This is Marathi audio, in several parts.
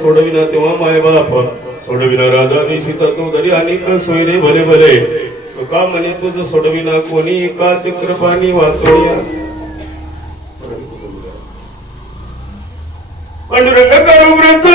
सोडविना तेव्हा माय बाप सोडविना राजा निशिता चौधरी अनेक सोयरे भले भले का म्हणे तुझ सोडविना कोणी एका चक्रपाणी वाचवया पांडुरंग करू व्रत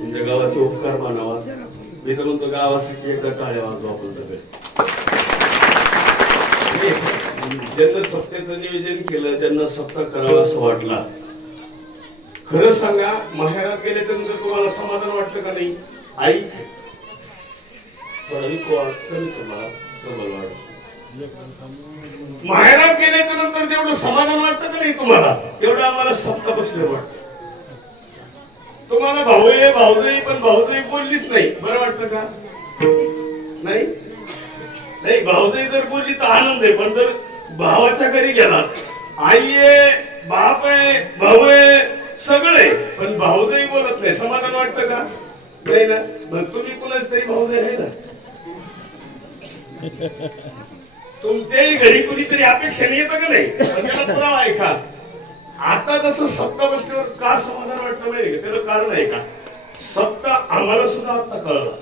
तुमच्या गावाचे उपकार मानावा. मी तर म्हणतो गावासाठी एकदा टाळ्या वाजवा आपण सगळे. ज्यांना सत्तेचं नियोजन केलं, ज्यांना सत्ता करावं असं वाटला, खरं सांगा, माहेरात गेल्याच्या नंतर तुम्हाला समाधान वाटतं का नाही? आई माहेरात गेल्याच्या नंतर जेवढं समाधान वाटतं का नाही तुम्हाला, तेवढं आम्हाला सत्ता बसले वाटतं. तुम्हाला भाऊ आहे, भाऊजाई, पण भाऊजाई बोललीच नाही, बरं वाटतं का? नाही नाही, भाऊजाई जर बोलली तर आनंद आहे, पण जर भावाच्या घरी गेला, आई आहे, बाप आहे, भाऊ आहे, सगळे, पण भाऊजाई बोलत नाही, समाधान वाटतं का? नाही ना. मग तुम्ही कुणाच तरी भाऊजाई आहे ना. तुमच्याही घरी कुणीतरी अपेक्षाने येतं का नाही? त्याला पुरावा आहे का? आता जसं सत्ता बसल्यावर का समाधान वाटतं माहिती का? त्याला कारण आहे का? सत्ता आम्हाला सुद्धा आता कळलं.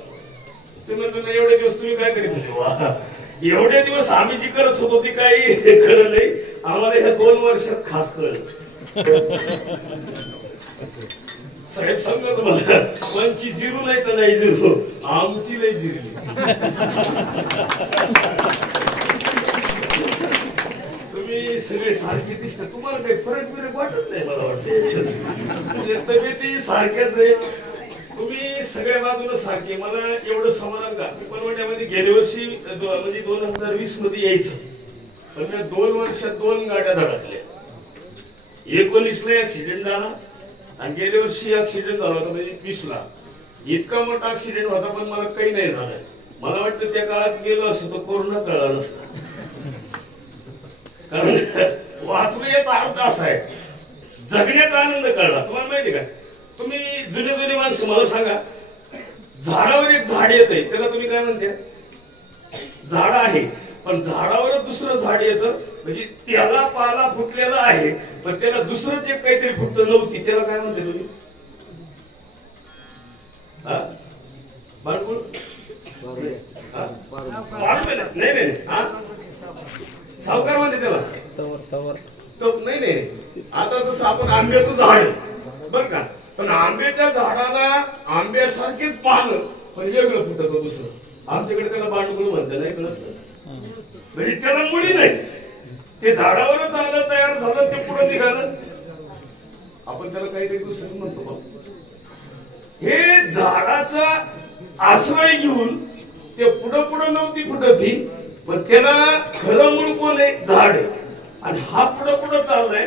तुम्ही म्हणतो एवढे दिवस तुम्ही काय करीत होते? वा, एवढे दिवस आम्ही जी करत होतो ती काही खरं नाही, आम्हाला ह्या 2 वर्षात खास कळलं. साहेब सांगा तुम्हाला, कोणची जिरू नाही तर नाही जिरू, आमची लय जिरली. तुम्ही सगळे सारखे दिसतात, तुम्हाला काही फरक बिरक वाटत नाही मला वाटतं याच्यात. म्हणजे तब्येती सारख्याच आहे, तुम्ही सगळ्या बाजूला सारखे. मला एवढं समाधान का, मी परवड्यामध्ये गेल्या वर्षी म्हणजे 2020 मध्ये यायचं, पण मी 2 वर्षात 2 गाड्या धडकल्या. 19ला ऍक्सिडेंट झाला आणि गेल्या वर्षी ऍक्सिडेंट झाला होता, म्हणजे 20ला. इतका मोठा ऍक्सिडेंट होता, पण मला काही नाही झालं. मला वाटतं त्या काळात गेलो असं तर कोरोना कळला नसता. कारण वाचलं याचा अर्थ असा आहे, जगण्याचा आनंद कळला. तुम्हाला माहिती का, तुम्ही जुने माणसं मला सांगा, झाडावर एक झाड येत आहे, त्याला तुम्ही काय म्हणते? झाड आहे, पण झाडावर दुसरं झाड येतं, म्हणजे त्याला पाला फुटलेला आहे, पण त्याला दुसरंच एक काहीतरी फुटत नव्हती, त्याला काय म्हणते तुम्ही? बाळगुळ? नाही नाही, सावकार म्हणते त्याला. नाही नाही, आता जसं आपण आंब्याचं झाड आहे बर का, पण आंब्याच्या झाडाला आंब्यासारखेच पानं, पण वेगळं फुटत दुसरं. आमच्याकडे त्याला बांडगुळ म्हणतं, नाही कळत? म्हणजे त्याला मुळी नाही, ते झाडावरच आलं, तयार झालं, ते पुढे निघालं, आपण त्याला काहीतरी दुसरं म्हणतो. हे झाडाचा आश्रय घेऊन ते पुढं नव्हती फुटत ही, पण त्याला खरं मूळ कोण आहे? झाड आहे. आणि हा पुढं चाललाय,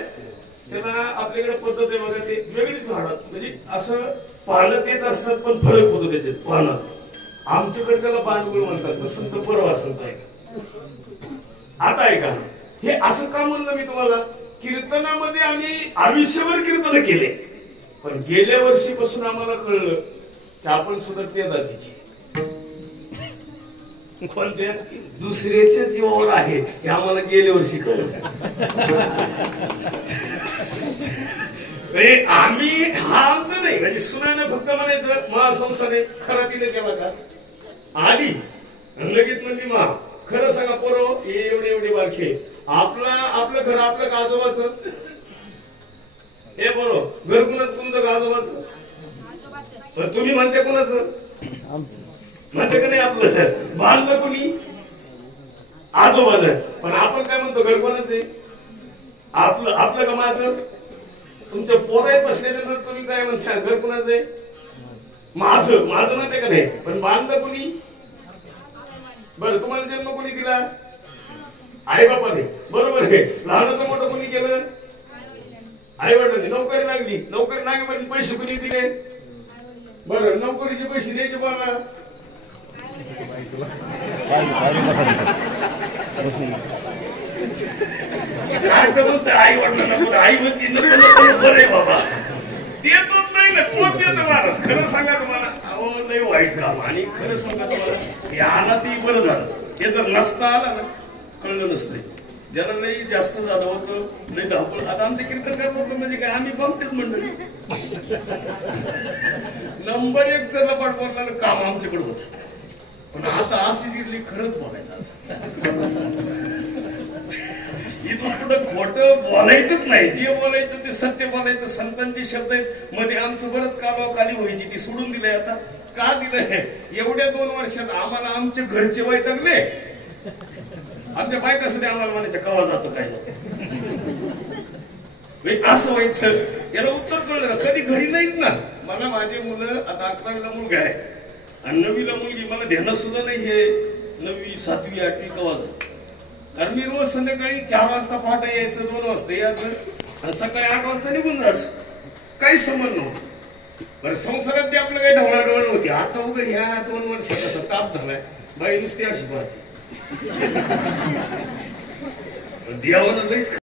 त्याला आपल्याकडे पद्धत आहे बघा, ते वेगळी झाडात, म्हणजे असं पानं तेच असतात, पण फरक होतो त्याच्यात पानात. आमच्याकडे त्याला बांडगुळ म्हणतात, संत परवा सांगताय. आता आहे का, हे असं का म्हणलं मी तुम्हाला? कीर्तनामध्ये आम्ही आयुष्यभर कीर्तन केले, पण गेल्या वर्षीपासून आम्हाला कळलं की आपण सुद्धा त्या जातीची. कोणत्या? दुसऱ्याच्या जीवावर आहे, हे आम्हाला गेल्या वर्षी कळलं. आम्ही हा आमचं नाही म्हणजे सुनानं फक्त म्हणायचं महासंसाने खरा तिने केला का आली लगेच म्हणजे मा खरं सांगा पोरं एवढे एवढे बारखे आपलं घर आपलं का आजोबाचं हे बरोबर घर कुणाचं तुमचं का आजोबाचं पण तुम्ही म्हणते कुणाचं म्हणते का नाही आपलं बांधलं कुणी आजोबाचं पण आपण काय म्हणतो घर कोणाचं आहे आपलं का माझं तुमच्या पोरं बसल्यानंतर तुम्ही काय म्हणता घर कुणाचं आहे माझं म्हणते का नाही पण बांधलं कुणी बरं तुम्हाला जन्म कोणी दिला आई बापाने बरोबर आहे लहानाचं मोठं कोणी केलं आई वडिलांनी नोकरी लागली पण पैसे कोणी दिले बरं नोकरीचे पैसे द्यायचे कोणाला आई वडिलांना आई म्हणते बरं बाबा देतच नाही ना कोण देत माणूस खरं सांगा तुम्हाला अहो लय वाईट काम आणि खरं सांगा तुम्हाला आला ते बरं झालं हे जर नसता आला ना कळलं नसतंय ज्याला लई जास्त झालं होतं लई धावपळ आता आमचे कीर्तनकार लोक म्हणजे काय आम्ही बघतेच मंडळी नंबर 1 च लपाट बोलणार काम आमच्याकडे होत पण आता अशी जिरली खरंच बोलायचं इथून कुठं खोटं बोलायचंच नाही जे बोलायचं ते सत्य बोलायचं संतांचे शब्द आहेत मध्ये आमचं बरंच काली व्हायची ती सोडून दिलंय आता का दिलंय एवढ्या 2 वर्षात आम्हाला आमचे घरचे वैतागले आमच्या बायकासाठी आम्हाला म्हणायचं कवा जातं काय असं व्हायचं याला उत्तर कळलं का कधी घरी नाहीच ना मला माझे मुलं आता 11वीला मुलगा आहे आणि 9वीला मुलगी मला ध्यानात सुद्धा नाही हे 9वी 7वी 8वी कवा जात कारण मी रोज संध्याकाळी 4 वाजता पहाटे यायचं 2 वाजता यायचं आणि सकाळी 8 वाजता निघून जायचं काही संबंध नव्हतं बरं संसारात ते आपलं काही ढवळाढवळ नव्हती आता वगैरे ह्या 2 वर्षात असा ताप झालाय बाई नुसती अशी पाहते देवानं लईच